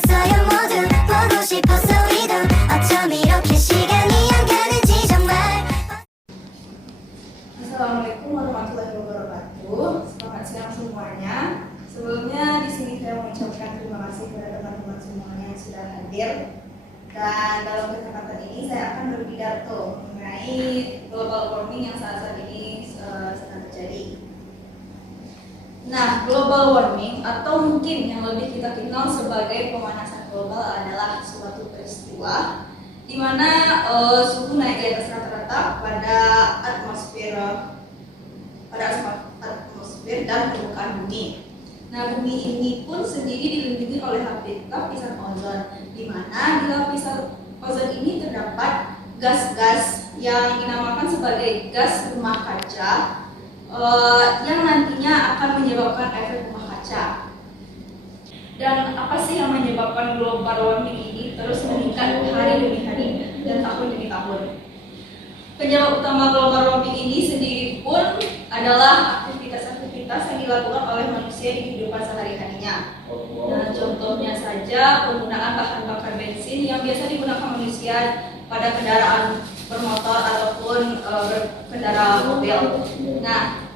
있어요 모두 보고 싶어서 우리도 어쩜 이렇게 시간이 안 가는지 정말. Assalamualaikum warahmatullahi wabarakatuh. Selamat siang semuanya. Sebelumnya di sini saya mengucapkan terima kasih kepada teman-teman semuanya yang sudah hadir. Dan dalam kesempatan ini saya akan berpidato mengenai global warming yang saat ini sedang terjadi. Nah, global warming atau mungkin yang lebih kita kenal sebagai pemanasan global adalah suatu peristiwa di mana suhu naik di atas rata-rata pada atmosfer dan permukaan bumi. Nah, bumi ini pun sendiri dilindungi oleh lapisan ozon, di mana di lapisan ozon ini terdapat gas-gas yang dinamakan sebagai gas rumah kaca yang nantinya akan menyebabkan efek rumah kaca. Dan apa sih yang menyebabkan global warming ini terus meningkat hari demi hari dan tahun demi tahun? Penyebab utama global warming ini sendiri pun adalah aktivitas-aktivitas yang dilakukan oleh manusia di kehidupan sehari-harinya. Nah, contohnya saja penggunaan bahan bakar bensin yang biasa digunakan manusia pada kendaraan bermotor ataupun berkendara mobil. Nah,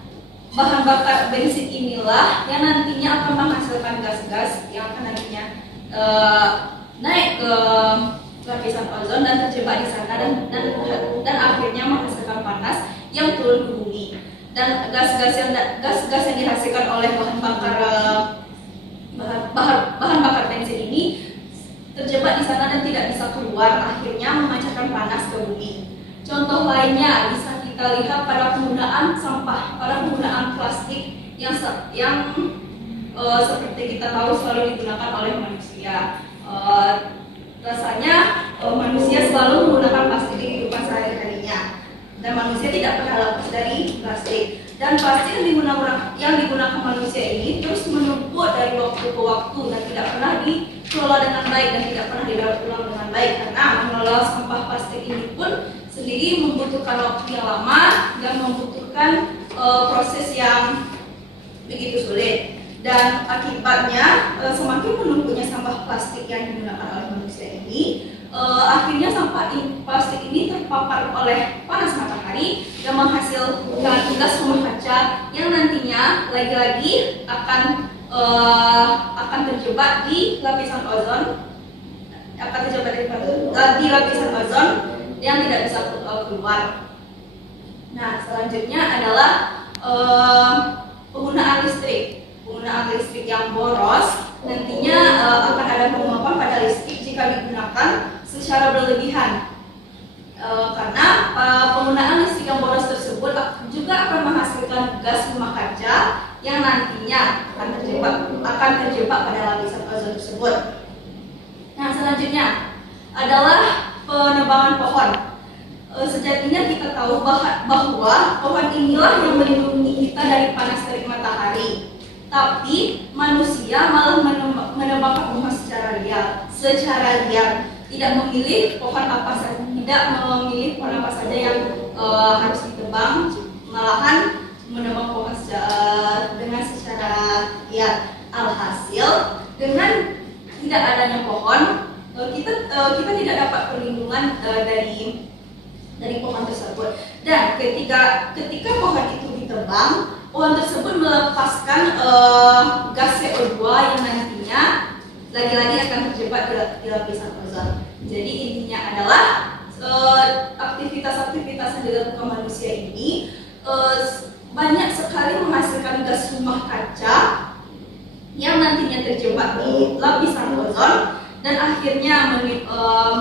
bahan bakar bensin inilah yang nantinya akan menghasilkan gas-gas yang akan nantinya naik ke lapisan ozon dan terjebak di sana dan akhirnya menghasilkan panas yang turun ke bumi. Dan gas-gas yang dihasilkan oleh bahan bakar bensin ini terjebak di sana dan tidak bisa keluar, akhirnya memancarkan panas ke bumi. Contoh lainnya bisa kita lihat pada penggunaan sampah, pada penggunaan plastik yang seperti kita tahu selalu digunakan oleh manusia. Rasanya manusia selalu menggunakan plastik di kehidupan sehari-harinya dan manusia tidak pernah lepas dari plastik. Dan plastik yang digunakan manusia ini terus menumpuk dari waktu ke waktu dan tidak pernah dikelola dengan baik dan tidak pernah didaur ulang dengan baik, karena mengelola sampah plastik ini pun sendiri membutuhkan waktu yang lama dan membutuhkan proses yang begitu sulit. Dan akibatnya semakin menumpuknya sampah plastik yang digunakan oleh manusia ini, akhirnya sampah plastik ini terpapar oleh panas matahari dan menghasilkan gas rumah kaca yang nantinya lagi-lagi akan terjebak di lapisan ozon, yang tidak bisa keluar. Nah, selanjutnya adalah penggunaan listrik yang boros. Nantinya akan ada penguapan pada listrik jika digunakan secara berlebihan, karena penggunaan listrik yang boros tersebut juga akan menghasilkan gas rumah kaca yang nantinya akan terjebak pada lapisan ozon tersebut. Nah, selanjutnya adalah penebangan pohon. Sejatinya kita tahu bahwa pohon inilah yang melindungi kita dari panas terik matahari. Tapi manusia malah menebang pohon secara liar, tidak memilih pohon apa saja yang harus ditebang, malahan menebang pohon dengan secara liar. Alhasil dengan tidak adanya pohon, kita tidak dapat perlindungan dari pohon tersebut. Dan ketika pohon itu ditebang, pohon tersebut melepaskan gas CO2 yang nantinya lagi-lagi akan terjebak di lapisan ozon. Jadi intinya adalah aktivitas-aktivitas yang dilakukan manusia ini banyak sekali menghasilkan gas rumah kaca yang nantinya terjebak di lapisan ozon dan akhirnya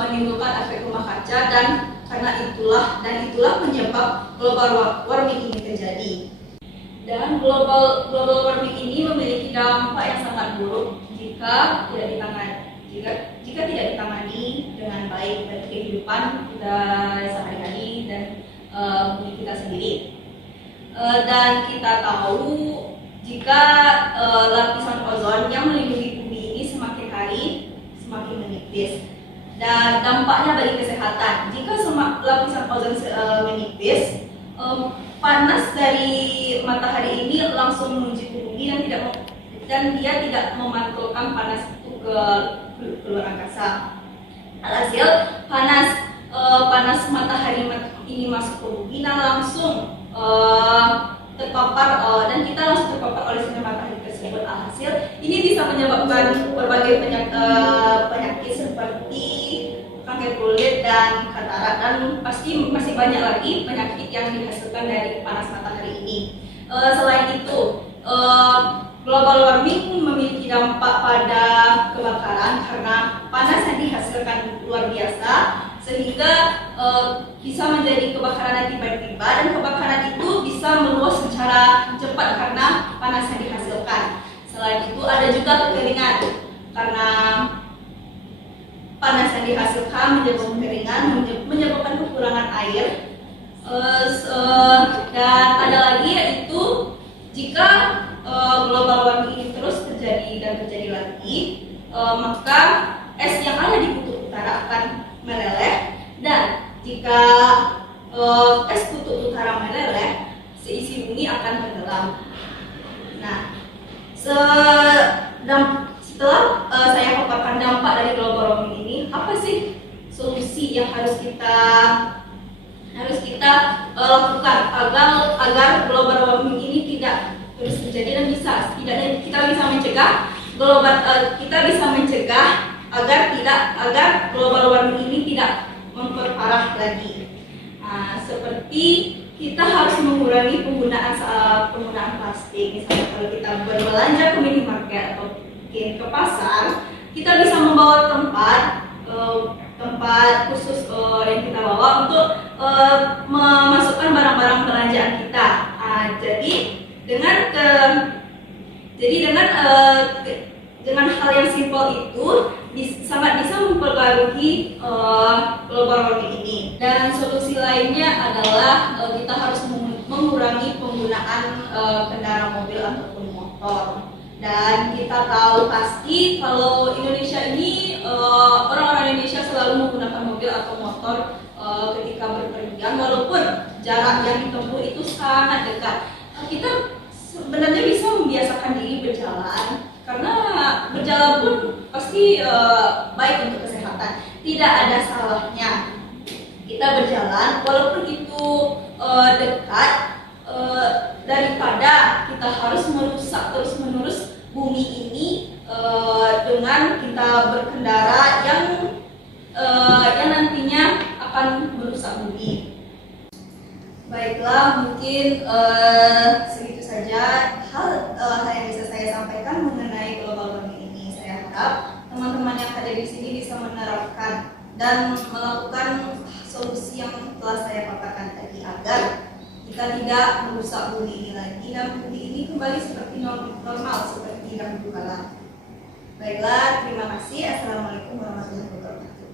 menimbulkan efek rumah kaca, dan karena itulah penyebab global warming ini terjadi. Dan global warming ini memiliki dampak yang sangat buruk jika tidak ditangani dengan baik bagi kehidupan kita sehari-hari dan bumi kita sendiri. Dan kita tahu jika lapisan ozon yang melindungi bumi ini semakin hari semakin menipis, dan dampaknya bagi kesehatan. Jika lapisan ozon menipis, panas dari matahari ini langsung menuju ke bumi dan dia tidak memantulkan panas itu ke keluar angkasa. Alhasil panas matahari ini masuk ke bumi dan langsung terpapar dan kita langsung terpapar oleh sinar matahari tersebut. Alhasil ini bisa menyebabkan berbagai penyakit seperti kanker kulit dan katarak, dan pasti masih banyak lagi penyakit yang dihasilkan dari panas matahari ini. Selain itu, global warming memiliki dampak pada kebakaran karena panas yang dihasilkan luar biasa, sehingga bisa menjadi kebakaran yang tiba-tiba, dan kebakaran itu bisa meluas secara cepat karena panas yang dihasilkan. Selain itu ada juga kekeringan karena panas yang dihasilkan menyebabkan kekeringan, menyebabkan kekurangan air. Dan ada lagi yaitu jika global warming ini terus terjadi dan terjadi lagi, maka es yang ada di kutub utara akan meleleh, dan jika es kutub utara meleleh, seisi bumi akan tenggelam. Nah, setelah saya paparkan dampak dari global warming ini, apa sih solusi yang harus kita lakukan agar global warming ini tidak terus terjadi dan kita bisa mencegah agar global warming ini tidak memperparah lagi. Seperti kita harus mengurangi penggunaan plastik. Misalnya kalau kita berbelanja ke minimarket atau ke pasar, kita bisa membawa tempat khusus yang kita bawa untuk memasukkan barang-barang belanjaan kita. Dengan hal yang simpel itu sangat bisa mempengaruhi global warming ini. Dan solusi lainnya adalah kita harus mengurangi penggunaan kendaraan mobil ataupun motor. Dan kita tahu pasti kalau Indonesia ini orang-orang Indonesia selalu menggunakan mobil atau motor ketika berpergian, walaupun jarak yang ditempuh itu sangat dekat. Kita sebenarnya bisa membiasakan diri berjalan, karena berjalan pun pasti baik untuk kesehatan. Tidak ada salahnya kita berjalan walaupun itu dekat, daripada kita harus merusak terus-menerus bumi ini dengan kita berkendara yang nantinya akan merusak bumi. Baiklah, mungkin segitu saja hal yang bisa saya sampaikan mengenai global warming ini. Saya harap teman-teman yang ada di sini bisa menerapkan dan melakukan solusi yang telah saya paparkan tadi agar kita tidak merusak bumi ini lagi dan bumi ini kembali seperti normal seperti dahulu kala. Baiklah, terima kasih. Assalamualaikum warahmatullahi wabarakatuh.